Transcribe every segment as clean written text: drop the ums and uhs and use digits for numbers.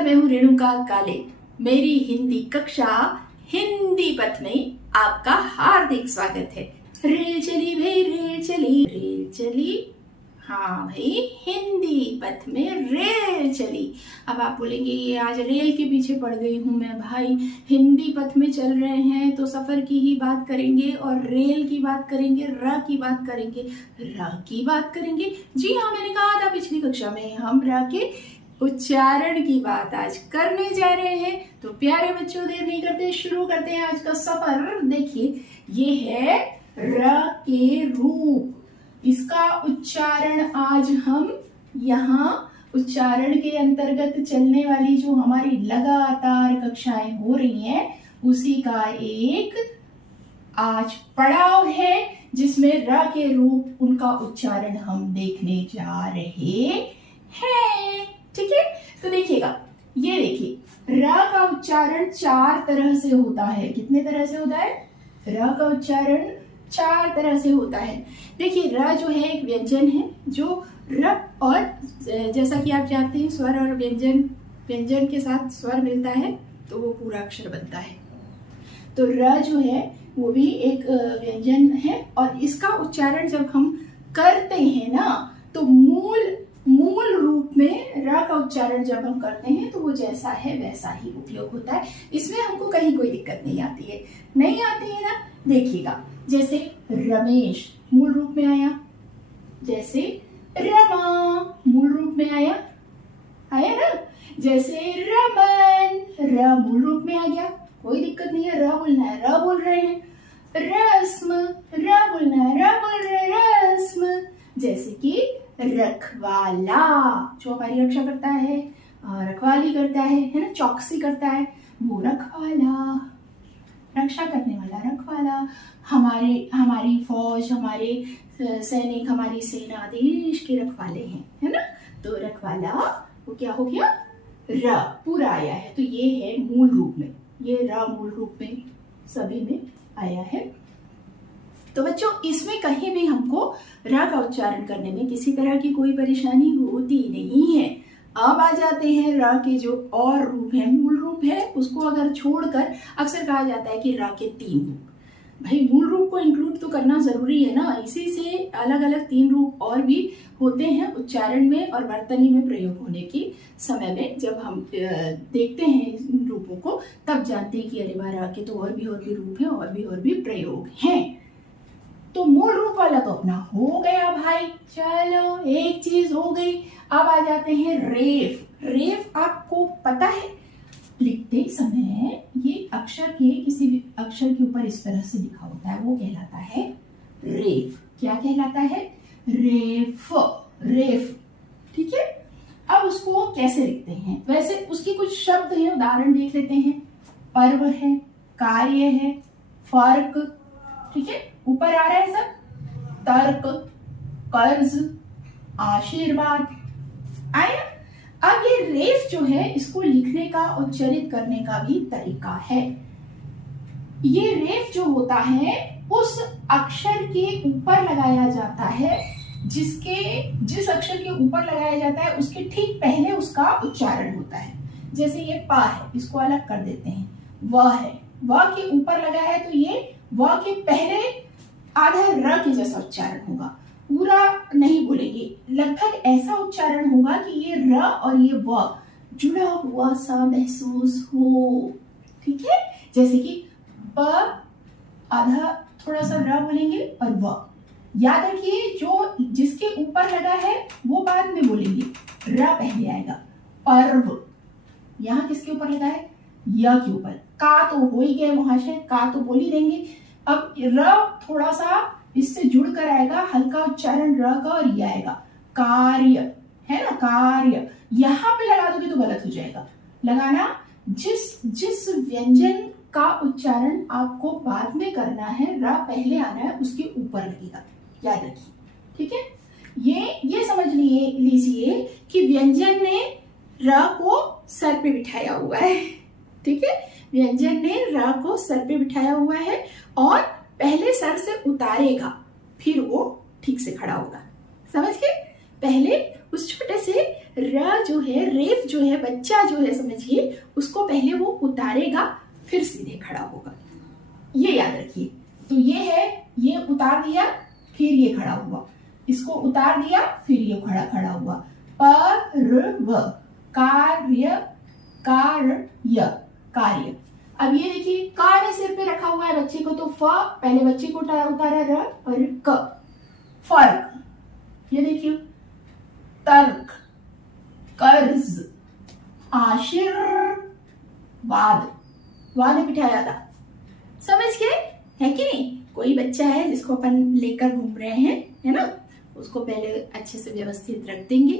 नमस्कार, मैं हूँ रेणुका काले। मेरी हिंदी कक्षा हिंदी पथ में आपका हार्दिक स्वागत है। रेल चली भाई, रेल चली, रेल चली। हाँ भाई, हिंदी पथ में रेल चली। अब आप बोलेंगे ये आज रेल के पीछे पड़ गई हूँ मैं। भाई हिंदी पथ में चल रहे हैं तो सफर की ही बात करेंगे और रेल की बात करेंगे, र की बात करेंगे, र की बात करेंगे। जी हाँ, मैंने कहा था पिछली कक्षा में हम र के उच्चारण की बात आज करने जा रहे हैं। तो प्यारे बच्चों, देर नहीं करते, शुरू करते हैं आज का सफर। देखिए, ये है र के रूप। इसका उच्चारण आज हम यहाँ उच्चारण के अंतर्गत चलने वाली जो हमारी लगातार कक्षाएं हो रही हैं उसी का एक आज पड़ाव है, जिसमें र के रूप उनका उच्चारण हम देखने जा रहे हैं। ठीक है, तो देखिएगा, ये देखिए, र का उच्चारण 4 तरह से होता है। कितने तरह से होता है? र का उच्चारण 4 तरह से होता है। देखिए, र जो है एक व्यंजन है, जो र और जैसा कि आप जानते हैं स्वर और व्यंजन के साथ स्वर मिलता है तो वो पूरा अक्षर बनता है। तो र जो है वो भी एक व्यंजन है और इसका उच्चारण जब हम करते हैं ना, तो मूल रूप में र का उच्चारण जब हम करते हैं तो वो जैसा है वैसा ही उपयोग होता है। इसमें हमको कहीं कोई दिक्कत नहीं आती है ना। देखिएगा, जैसे रमेश मूल रूप में आया, जैसे रमा मूल रूप में आया ना, जैसे रमन र मूल रूप में आ गया, कोई दिक्कत नहीं है। र बोलना है, र बोल रहे हैं। रस्म र बोलना है, र बोल रहे हैं, रस्म। जैसे कि रखवाला जो हमारी रक्षा करता है, रखवाली करता है ना, चौकसी करता है, वो रखवाला, रक्षा करने वाला रखवाला। हमारी फौज, हमारे सैनिक, हमारी सेना देश के रखवाले हैं, है ना। तो रखवाला वो क्या हो गया? र पूरा आया है। तो ये है मूल रूप में, ये र मूल रूप में सभी में आया है। तो बच्चों, इसमें कहीं भी हमको र का उच्चारण करने में किसी तरह की कोई परेशानी होती नहीं है। अब आ जाते हैं र के जो और रूप है, मूल रूप है, उसको अगर छोड़कर अक्सर कहा जाता है कि र के 3 रूप। भाई, मूल रूप को इंक्लूड तो करना जरूरी है ना, इसी से अलग अलग 3 रूप और भी होते हैं उच्चारण में और वर्तनी में प्रयोग होने के समय में। जब हम देखते हैं इन रूपों को तब जानते हैं कि अरे वाह, र के तो और भी रूप हैं, और भी प्रयोग हैं। तो मूल रूप वाला तो अपना हो गया भाई। चलो, एक चीज हो गई। अब आ जाते हैं रेफ। रेफ आपको पता है, लिखते समय ये अक्षर के किसी भी अक्षर के ऊपर इस तरह से लिखा होता है, वो कहलाता है रेफ। क्या कहलाता है? रेफ। रेफ, ठीक है। अब उसको कैसे लिखते हैं? वैसे उसके कुछ शब्द हैं, उदाहरण देख लेते हैं। पर्व है, कार्य है, फर्क, ठीक है, ऊपर आ रहा है सब। तर्क, कर्ज, आशीर्वाद आया। अब ये रेफ जो है, इसको लिखने का, उच्चारित करने का भी तरीका है। ये रेफ जो होता है उस अक्षर के ऊपर लगाया जाता है, जिस अक्षर के ऊपर लगाया जाता है उसके ठीक पहले उसका उच्चारण होता है। जैसे ये पा है, इसको अलग कर देते हैं। वह है, वह के ऊपर लगा है तो ये वह के पहले आधा र के जैसा उच्चारण होगा, पूरा नहीं बोलेंगे, लगभग ऐसा उच्चारण होगा कि ये र और ये व जुड़ा हुआ सा महसूस हो। ठीक है, जैसे कि प आधा थोड़ा सा र बोलेंगे और व। याद रखिए, जो जिसके ऊपर लगा है वो बाद में बोलेंगे, र पहले आएगा। पर्व यहाँ किसके ऊपर लगा है? य के ऊपर। का तो हो ही गए महाशय, का तो बोल ही देंगे। अब र थोड़ा सा इससे जुड़ कर आएगा, हल्का उच्चारण र का और ये आएगा। कार्य है ना, कार्य। यहाँ पे लगा दोगे तो गलत हो जाएगा। लगाना, जिस व्यंजन का उच्चारण आपको बाद में करना है, र पहले आना है, उसके ऊपर लगेगा। याद रखिए, ठीक है। ये समझ लीजिए कि व्यंजन ने र को सर पे बिठाया हुआ है। ठीक है, व्यंजन ने र को सर पे बिठाया हुआ है और पहले सर से उतारेगा, फिर वो ठीक से खड़ा होगा। समझ गए? पहले उस छोटे से र जो है, रेफ जो है, बच्चा जो है समझिए, उसको पहले वो उतारेगा फिर सीधे खड़ा होगा, ये याद रखिए। तो ये है, ये उतार दिया फिर ये खड़ा हुआ, इसको उतार दिया फिर ये खड़ा हुआ। पर्व, कार्य, कार्य, कार्य। अब ये देखिए का ने सिर पे रखा हुआ है बच्चे को, तो फ पहले बच्चे को उतारा र और क, फर्क। ये देखिए तर्क, कर्ज, आशीर्वाद, वाद ने बिठाया था, समझ गए है कि नहीं। कोई बच्चा है जिसको अपन लेकर घूम रहे हैं, है ना, उसको पहले अच्छे से व्यवस्थित रख देंगे,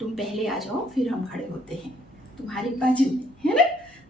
तुम पहले आ जाओ फिर हम खड़े होते हैं तुम्हारे बाजू में, है ना।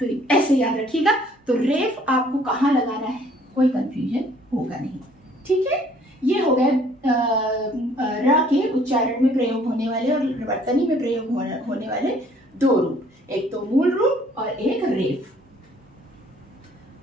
तो ऐसे याद रखिएगा। तो रेफ आपको कहाँ लगाना है, कोई कंफ्यूजन होगा नहीं, ठीक है। ये हो गए र के उच्चारण में प्रयोग होने वाले और वर्तनी में प्रयोग होने वाले दो रूप, एक तो मूल रूप और एक रेफ।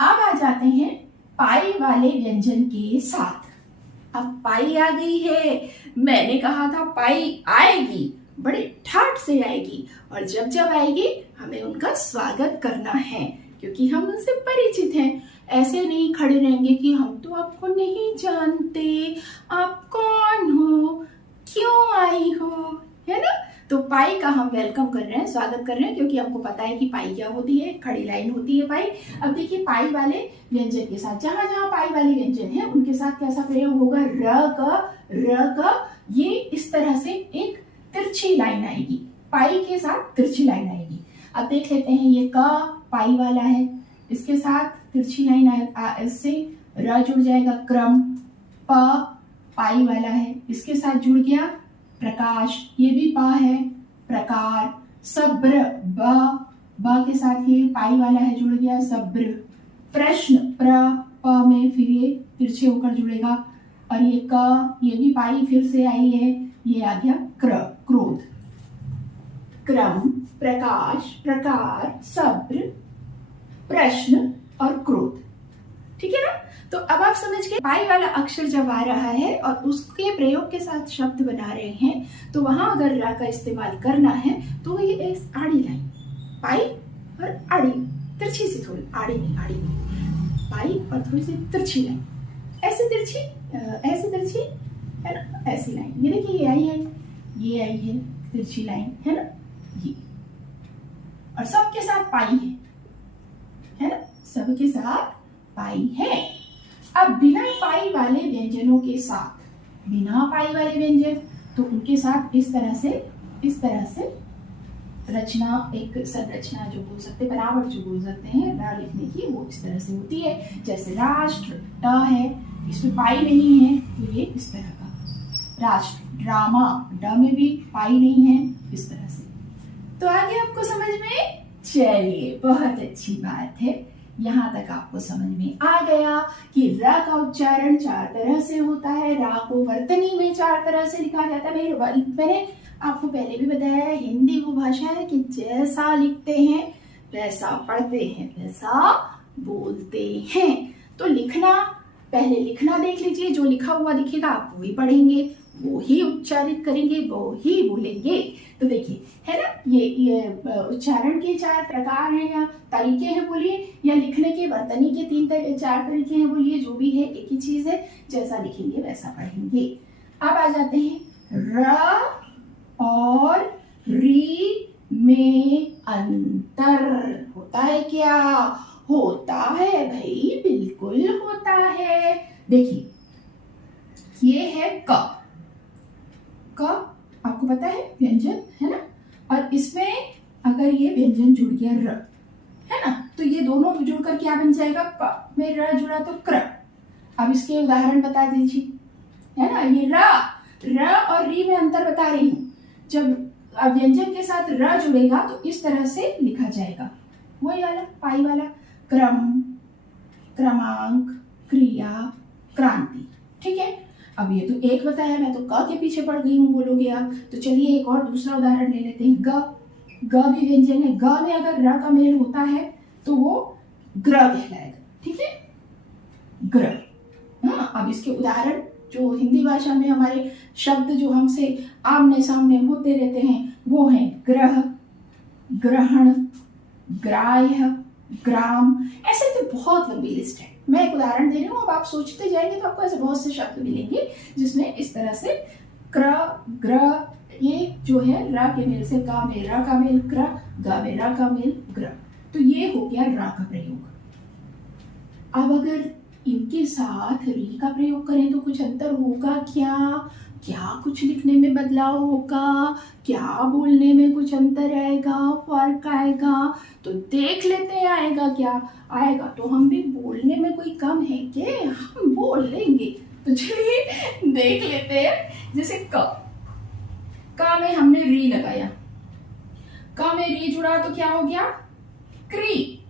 अब आ जाते हैं पाई वाले व्यंजन के साथ। अब पाई आ गई है, मैंने कहा था पाई आएगी, बड़े ठाट से आएगी, और जब जब आएगी हमें उनका स्वागत करना है, क्योंकि हम उनसे परिचित हैं। ऐसे नहीं खड़े रहेंगे कि हम तो आपको नहीं जानते, आप कौन हो, क्यों आई हो, है ना। तो पाई का हम वेलकम कर रहे हैं, स्वागत कर रहे हैं, क्योंकि हमको पता है कि पाई क्या होती है, खड़ी लाइन होती है पाई। अब देखिए पाई वाले व्यंजन के साथ, जहां जहां पाई वाले व्यंजन है उनके साथ कैसा प्रयोग होगा, र का ये इस तरह से एक तिरछी लाइन आएगी, पाई के साथ तिरछी लाइन आएगी। अब देख लेते हैं, ये क पाई वाला है, इसके साथ तिरछी लाइन इससे र जुड़ जाएगा, क्रम। प पाई वाला है, इसके साथ जुड़ गया प्रकाश, ये भी प है, प्रकार। सब्र, ब के साथ ये पाई वाला है, जुड़ गया सब्र। प्रश्न, प में फिर ये तिरछे होकर जुड़ेगा, और ये क, ये भी पाई फिर से आई है, ये आ गया क्रोध। क्रम, प्रकाश, प्रकार, सब्र, प्रश्न और क्रोध, ठीक है ना। तो अब आप समझ गए, पाई वाला अक्षर जब आ रहा है और उसके प्रयोग के साथ शब्द बना रहे हैं, तो वहां अगर रा का इस्तेमाल करना है तो ये एक आड़ी लाइन, पाई और आड़ी, तिरछी सी, थोड़ी आड़ी नहीं, पाई और थोड़ी सी तिरछी लाइन, ऐसी तिरछी, ऐसी तिरछी, है ना, ऐसी लाइन। ये देखिए ये आई है, ये आई है तिरछी लाइन, है ना, ये, और सबके साथ पाई है ना, सबके साथ पाई है। अब बिना पाई वाले व्यंजनों के साथ, बिना पाई वाले व्यंजन, तो उनके साथ इस तरह से रचना, एक संरचना जो बोल सकते, बनावट जो बोल सकते हैं रा लिखने की, वो इस तरह से होती है। जैसे राष्ट्र, ट है, इसमें पाई नहीं है, तो ये इस तरह का राष्ट्र। ड्रामा, ड में भी पाई नहीं है, इस तरह से। तो आगे आपको समझ में, चलिए बहुत अच्छी बात है, यहाँ तक आपको समझ में आ गया कि र का उच्चारण 4 तरह से होता है, रा को वर्तनी में 4 तरह से लिखा जाता है। मैंने आपको पहले भी बताया है, हिंदी वो भाषा है कि जैसा लिखते हैं वैसा पढ़ते हैं, वैसा बोलते हैं। तो लिखना, पहले लिखना देख लीजिए, जो लिखा हुआ दिखेगा आप वही पढ़ेंगे, वो ही उच्चारित करेंगे, वो ही बोलेंगे। तो देखिए, है ना, ये उच्चारण के 4 प्रकार हैं या तरीके हैं बोलिए, या लिखने के वर्तनी के 4 तरीके हैं बोलिए, जो भी है एक ही चीज है, जैसा लिखेंगे वैसा पढ़ेंगे। अब आ जाते हैं, र और री में अंतर होता है क्या? होता है भाई, बिल्कुल होता है। देखिए ये है क आपको पता है व्यंजन, है ना, और इसमें अगर ये व्यंजन जुड़ गया र, है ना, तो ये दोनों जुड़कर क्या बन जाएगा, प में र जुड़ा तो क्र। अब इसके उदाहरण बता दीजिए, है ना, ये र और री में अंतर बता रही हूं। जब व्यंजन के साथ र जुड़ेगा तो इस तरह से लिखा जाएगा, वही वाला पाई वाला, क्रम, क्रमांक, क्रिया, क्रांति, ठीक है। अब ये तो एक बताया, मैं तो क के पीछे पड़ गई हूँ बोलोगे आप। तो चलिए एक और दूसरा उदाहरण ले लेते हैं, ग भी व्यंजन है, ग में अगर र का मेल होता है तो वो ग्र कहलाएगा, ठीक है, ग्र। हाँ, अब इसके उदाहरण जो हिंदी भाषा में हमारे शब्द जो हमसे आमने सामने होते रहते हैं वो हैं ग्रह, ग्रहण, ग्राह्य, ग्राम। ऐसे तो बहुत लंबी लिस्ट है। मैं एक उदाहरण दे रही हूँ, अब आप सोचते जाएंगे तो आपको ऐसे बहुत से शब्द मिलेंगे जिसमें इस तरह से क्र, ग्र, ये जो है रा के मेल से का मेल, रा का मेल क्र, गा में रा का मेल ग्र। तो ये हो गया रा का प्रयोग। अब अगर इनके साथ री का प्रयोग करें तो कुछ अंतर होगा क्या? क्या कुछ लिखने में बदलाव होगा? क्या बोलने में कुछ अंतर आएगा, फर्क आएगा? तो देख लेते हैं आएगा क्या। आएगा तो हम भी बोलने में कोई कम है क्या? हम बोल लेंगे। तो चलिए देख लेते हैं। जैसे का में हमने री लगाया, का में री जुड़ा तो क्या हो गया? क्री।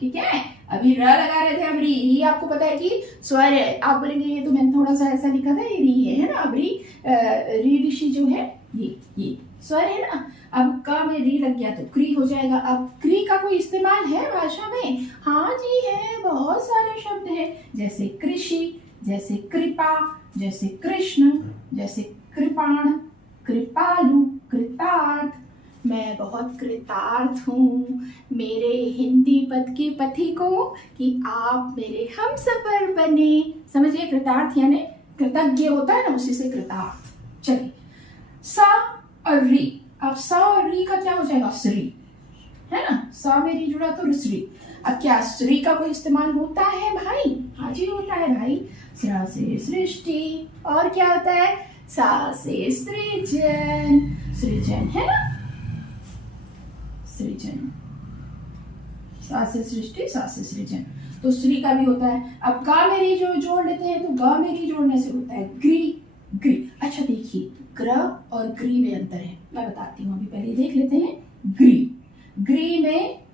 ठीक है, अभी र लगा रहे थे, अब री आपको पता है कि स्वर है। आप बोलेंगे ये तो मैंने थोड़ा सा ऐसा लिखा था, ये री है ना। अब री ऋषि जो है ये स्वर है ना। अब का में री लग गया तो क्री हो जाएगा। अब क्री का कोई इस्तेमाल है भाषा में? हाँ जी है, बहुत सारे शब्द हैं, जैसे कृषि, जैसे कृपा, जैसे कृष्ण, जैसे कृपाण, कृपालु, कृतार्थ। मैं बहुत कृतार्थ हूँ मेरे हिंदी पद के पथिकों कि आप मेरे हमसफर बने। समझिए, कृतार्थ यानी कृतज्ञ होता है ना, उसी से कृतार्थ। चलिए, सा और री। अब सा और री का क्या हो जाएगा? श्री, है ना। सा में री जुड़ा तो श्री। अब क्या श्री का कोई इस्तेमाल होता है भाई? हाँ जी होता है भाई। स्रा से सृष्टि, और क्या होता है? सा से सृजन, सृजन है ना, सृजन। सा से सृष्टि, सा से सृजन। तो श्री का भी होता है। अब गा में री जो जोड़ लेते हैं तो गा में री जोड़ने से होता है ग्री, ग्री। अच्छा देखिए, ग्र और ग्री में अंतर है, मैं बताती हूँ। अभी पहले देख लेते हैं ग्री। ग्री में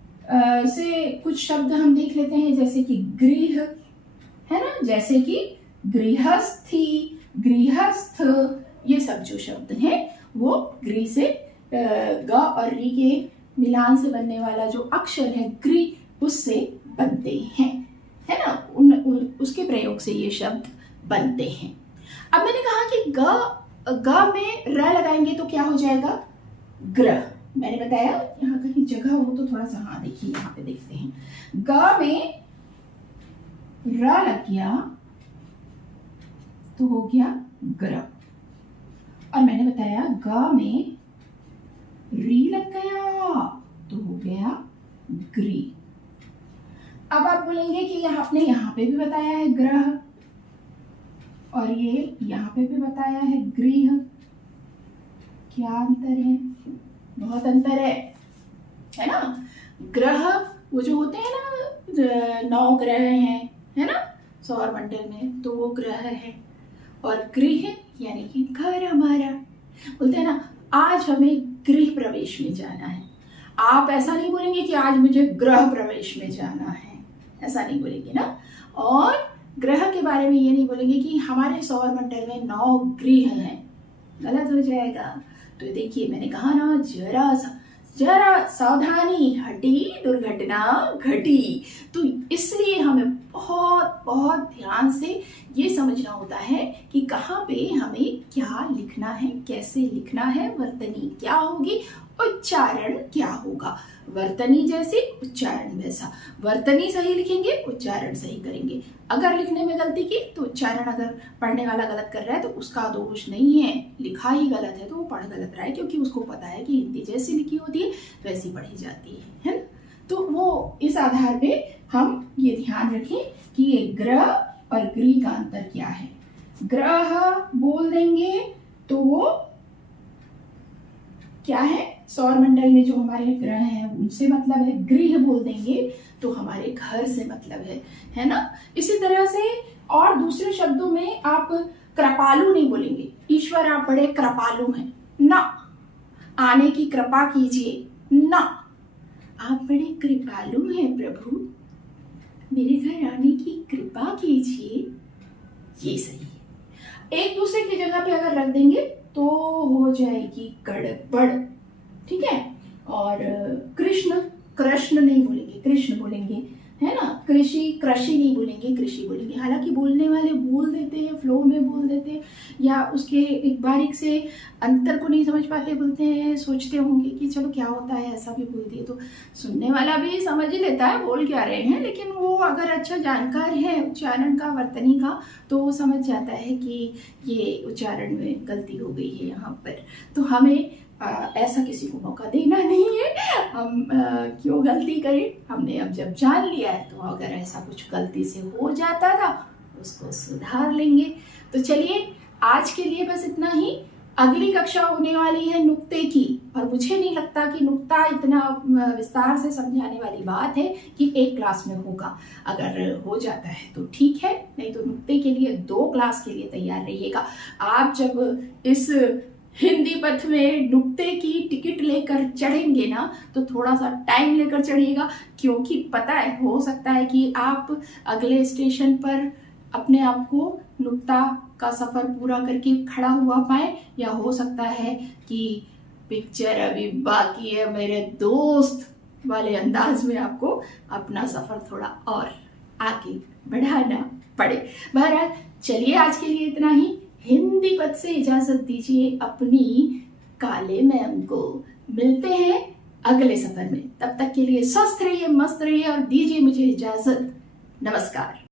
से कुछ शब्द हम देख लेते हैं, जैसे कि गृह है ना, जैसे कि गृहस्थी, गृहस्थ। ये सब जो शब्द हैं वो ग्री से ग और री के मिलान से बनने वाला जो अक्षर है ग्री, उससे बनते हैं, है ना। उसके प्रयोग से ये शब्द बनते हैं। अब मैंने कहा कि ग में र लगाएंगे तो क्या हो जाएगा? ग्रह। मैंने बताया यहाँ कहीं जगह हो तो थोड़ा सा, हाँ देखिए यहाँ पे देखते हैं। ग में र लग गया तो हो गया ग्रह। और मैंने बताया ग में री लग गया तो हो गया ग्री। अब आप बोलेंगे कि आपने यहाँ पे भी बताया है ग्रह और ये यहाँ पे भी बताया है गृह, क्या अंतर है? बहुत अंतर है ना। ग्रह वो जो होते हैं ना, 9 ग्रह हैं, है ना सौर मंडल में, तो वो ग्रह है। और गृह यानी कि घर हमारा। बोलते हैं ना, आज हमें गृह प्रवेश में जाना है। आप ऐसा नहीं बोलेंगे कि आज मुझे ग्रह प्रवेश में जाना है, ऐसा नहीं बोलेंगे ना। और ग्रह के बारे में ये नहीं बोलेंगे कि हमारे सौर मंडल में 9 गृह हैं, गलत हो जाएगा। तो देखिए मैंने कहा ना, जरा सावधानी हटी दुर्घटना घटी। तो इसलिए हमें बहुत बहुत ध्यान से ये समझना होता है कि कहाँ पे हमें क्या लिखना है, कैसे लिखना है, वर्तनी क्या होगी, उच्चारण क्या होगा। वर्तनी जैसे उच्चारण वैसा। वर्तनी सही लिखेंगे, उच्चारण सही करेंगे। अगर लिखने में गलती की तो उच्चारण, अगर पढ़ने वाला गलत कर रहा है तो उसका दोष नहीं है, लिखा ही गलत है तो वो पढ़ गलत रहा है, क्योंकि उसको पता है कि हिंदी जैसी लिखी होती है वैसी पढ़ी जाती है ना। तो वो इस आधार पे हम ये ध्यान रखें कि ये ग्रह और गृह का अंतर क्या है। ग्रह बोल देंगे तो वो क्या है, सौर मंडल में जो हमारे ग्रह हैं उनसे मतलब है। गृह बोल देंगे तो हमारे घर से मतलब है ना। इसी तरह से और दूसरे शब्दों में आप कृपालु नहीं बोलेंगे, ईश्वर आप बड़े कृपालु हैं ना, आने की कृपा कीजिए ना, आप बड़े कृपालु हैं प्रभु, मेरे घर आने की कृपा कीजिए, ये सही है। एक दूसरे की जगह पे अगर रख देंगे तो हो जाएगी गड़बड़, ठीक है। और कृष्ण, कृष्ण नहीं बोलेंगे, कृष्ण बोलेंगे। है ना। कृषि नहीं बोलेंगे, कृषि बोलेंगे। हालांकि बोलने वाले बोल देते हैं, फ्लो में बोल देते हैं, या उसके एक बारीक से अंतर को नहीं समझ पाते, बोलते हैं, सोचते होंगे कि चलो क्या होता है, ऐसा भी बोल दिए तो सुनने वाला भी समझ ही लेता है बोल क्या रहे हैं। लेकिन वो अगर अच्छा जानकार है उच्चारण का, वर्तनी का, तो वो समझ जाता है कि ये उच्चारण में गलती हो गई है यहाँ पर। तो हमें ऐसा किसी को मौका देना नहीं है। हम क्यों गलती करें, हमने अब जब जान लिया है तो अगर ऐसा कुछ गलती से हो जाता था उसको सुधार लेंगे। तो चलिए आज के लिए बस इतना ही। अगली कक्षा होने वाली है नुक्ते की, और मुझे नहीं लगता कि नुक्ता इतना विस्तार से समझाने वाली बात है कि एक क्लास में होगा। अगर हो जाता है तो ठीक है, नहीं तो नुक्ते के लिए 2 क्लास के लिए तैयार रहिएगा। आप जब इस हिंदी पथ में नुक्ते की टिकट लेकर चढ़ेंगे ना तो थोड़ा सा टाइम लेकर चढ़िएगा, क्योंकि पता है हो सकता है कि आप अगले स्टेशन पर अपने आप को नुक्ता का सफर पूरा करके खड़ा हुआ पाए, या हो सकता है कि पिक्चर अभी बाकी है मेरे दोस्त वाले अंदाज में आपको अपना सफर थोड़ा और आगे बढ़ाना पड़े। बहरहाल चलिए आज के लिए इतना ही। हिंदी पद से इजाजत दीजिए अपनी काले मैम को। मिलते हैं अगले सफर में, तब तक के लिए स्वस्थ रहिए, मस्त रहिए और दीजिए मुझे इजाजत। नमस्कार।